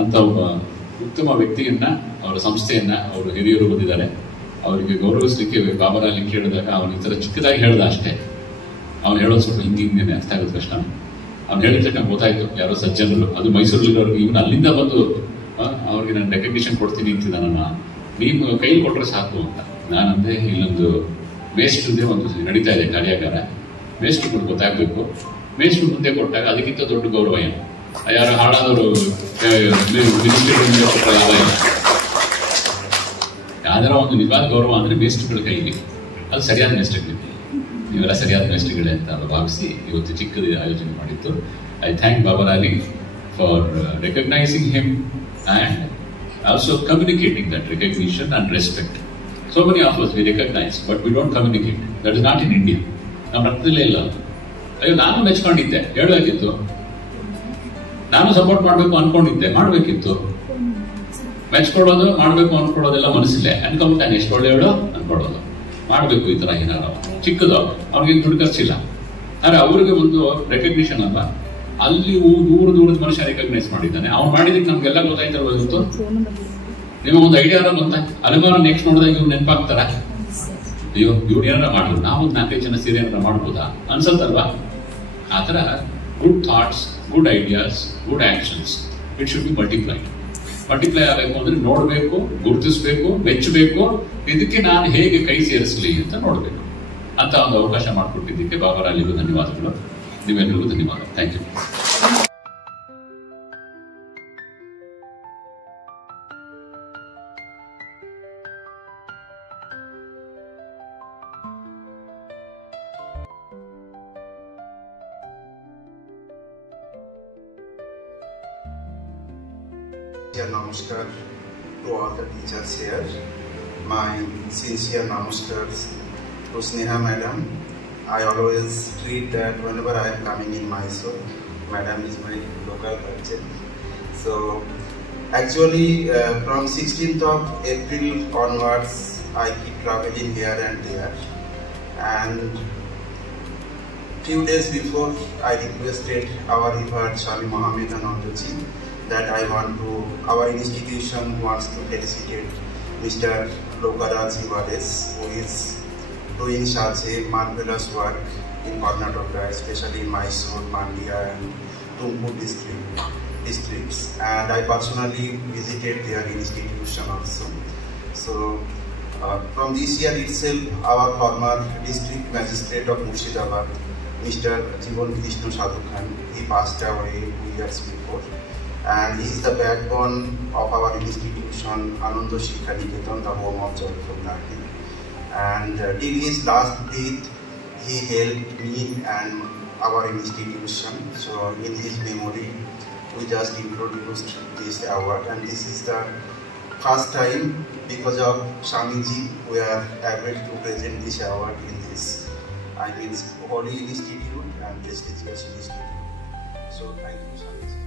ಅಂತ ಒಬ್ಬ ಉತ್ತಮ ವ್ಯಕ್ತಿಯನ್ನ, ಅವರ ಸಂಸ್ಥೆಯನ್ನ ಅವರು ಹಿರಿಯರು ಬಂದಿದ್ದಾರೆ, ಅವರಿಗೆ ಗೌರವಿಸಲಿಕ್ಕೆ ಬಾಬಾರಾಲಿ ಕೇಳಿದಾಗ ಅವನು ಈ ಥರ ಚಿಕ್ಕದಾಗಿ ಹೇಳ್ದ ಅಷ್ಟೇ. ಅವ್ನು ಹೇಳೋದು ಸ್ವಲ್ಪ ಹಿಂದಿನೇ ಅರ್ಥ ಆಗೋದು ಕಷ್ಟ. ಅವ್ನು ಹೇಳಿದ ತಕ್ಷಣ ಗೊತ್ತಾಯ್ತು ಯಾರೋ ಸಜ್ಜನರು, ಅದು ಮೈಸೂರಲ್ಲಿರೋರಿಗೆ, ಇವನು ಅಲ್ಲಿಂದ ಬಂದು ಅವ್ರಿಗೆ ನಾನು ರೆಕಗ್ನಿಷನ್ ಕೊಡ್ತೀನಿ ಅಂತಿದ್ದಾನ, ನೀನು ಕೈ ಕೊಟ್ಟರೆ ಸಾಕು ಅಂತ. ನಾನಂದ್ರೆ ಇಲ್ಲೊಂದು ಮೇಸ್ಟ್ರದೇ ಒಂದು ನಡೀತಾ ಇದೆ ಕಾರ್ಯಾಗಾರ, ಮೇಸ್ಟ್ರು ಗೊತ್ತಾಗಬೇಕು. ಮೇಸ್ಟ್ರು ಮುಂದೆ ಕೊಟ್ಟಾಗ ಅದಕ್ಕಿಂತ ದೊಡ್ಡ ಗೌರವ ಏನು? ಯಾರು ಹಾಳಾದವರು ಮಿನಿಸ್ಟ್ರಿ ಯಾವ ಇಲ್ಲ. ಯಾವ್ದಾರ ಒಂದು ನಿಜವಾದ ಗೌರವ ಅಂದ್ರೆ ಮೇಸ್ಟ್ರುಗಳ ಕೈಲಿ, ಅದು ಸರಿಯಾದ ಮೇಸ್ಟ್ರುಗಳಿಗೆ, ನೀವೆಲ್ಲ ಸರಿಯಾದ ಮೇಸ್ಟ್ರುಗಳೇ ಅಂತ ಭಾವಿಸಿ ಇವತ್ತು ಚಿಕ್ಕದ ಆಯೋಜನೆ ಮಾಡಿತ್ತು. ಐ ಥ್ಯಾಂಕ್ ಬಾಬಾರಾಲಿ for recognising him and also communicating that recognition and respect. So many of us we recognize, but we don't communicate. That is not in India. ನಮ್ಮ ರಕ್ತದಲ್ಲೇ ಇಲ್ಲ. ಅಯ್ಯೋ ನಾನು ಮೆಚ್ಕೊಂಡಿದ್ದೆ, ಹೇಳಬೇಕಿತ್ತು. ನಾನು ಸಪೋರ್ಟ್ ಮಾಡಬೇಕು ಅನ್ಕೊಂಡಿದ್ದೆ, ಮಾಡಬೇಕಿತ್ತು. ಮೆಚ್ಕೊಳ್ಳೋದು ಮಾಡಬೇಕು ಅನ್ಕೊಳ್ಳೋದೆಲ್ಲ ಮನಸ್ಸಿಲ್ಲೇ ಅನ್ಕೊಂಬಿಟ್ಟಾನೆ. ಎಷ್ಟು ಒಳ್ಳೆ ಹೇಳೋ ಅನ್ಕೊಳ್ಳೋದು, ಮಾಡಬೇಕು ಈ ತರ ಏನಾರು. ಚಿಕ್ಕದು ಅವ್ನಿಗೆ ದುಡ್ಡು ಖರ್ಚಿಲ್ಲ, ಆದರೆ ಅವ್ರಿಗೆ ಒಂದು ರೆಕಗ್ನಿಷನ್ ಅಲ್ಲ. ಅಲ್ಲಿ ದೂರದ ಮನುಷ್ಯ ರೆಕಗ್ನೈಸ್ ಮಾಡಿದ್ದಾನೆ. ಅವ್ನು ಮಾಡಿದಕ್ಕೆ ನಮ್ಗೆಲ್ಲ ಗೊತ್ತಾಯ್ತಿರ್ಬೋದಿತ್ತು. ನೀವು ಒಂದು ಐಡಿಯಾ ಬಂತ ಅಲೆಮಾರ ನೆಕ್ಸ್ಟ್ ನೋಡಿದಾಗ ಇವ್ರು ನೆನಪಾಗ್ತಾರ, ಅಯ್ಯೋ ಇವ್ರು ಏನಾರ ಮಾಡಿದ್ರು, ನಾವು ಒಂದು 4-5 ಜನ ಸೇರಿ ಏನಾರ ಮಾಡ್ಬೋದಾ ಅನ್ಸತ್ತಲ್ವಾ? ಆ ಥರ good thoughts, good ideas, good actions, it should be multiply ಆಗಬೇಕು ಅಂದ್ರೆ ನೋಡಬೇಕು, ಗುರುತಿಸ್ಬೇಕು, ಮೆಚ್ಚಬೇಕು. ಇದಕ್ಕೆ ನಾನು ಹೇಗೆ ಕೈ ಸೇರಿಸಲಿ ಅಂತ ನೋಡಬೇಕು ಅಂತ ಒಂದು ಅವಕಾಶ ಮಾಡಿಕೊಟ್ಟಿದ್ದಕ್ಕೆ ಬಾಬಾರಾಲಿಗೂ ಧನ್ಯವಾದಗಳು. ನೀವೆಲ್ಲರಿಗೂ ಧನ್ಯವಾದ. Thank you. Namaskar to all the teachers here. My sincere namaskars to Sneha madam. I always treat that whenever I am coming in Mysore, madam is my local culture. So actually from 16th of April onwards I keep traveling here and there, and few days before I requested our revered Swami Mahamedananda ji that our institution wants to felicitate Mr. Lokaraj Hivades, who is doing such a marvelous work in Karnataka, especially in Mysore, Mandya and Tumkur districts. And I personally visited their institution also. So from this year itself, our former district magistrate of Murshidabad, Mr. Jivan Krishna Sadhu Khan, he passed away 2 years before. And he is the backbone of our institution, Ananda Shiksha Niketan, the home of joyful learning. And till his last breath, he helped me and our institution. So in his memory, we just introduced this award, and this is the first time because of Swamiji we are able to present this award in this, I mean, holy institute and prestigious institute. So thank you, Swamiji.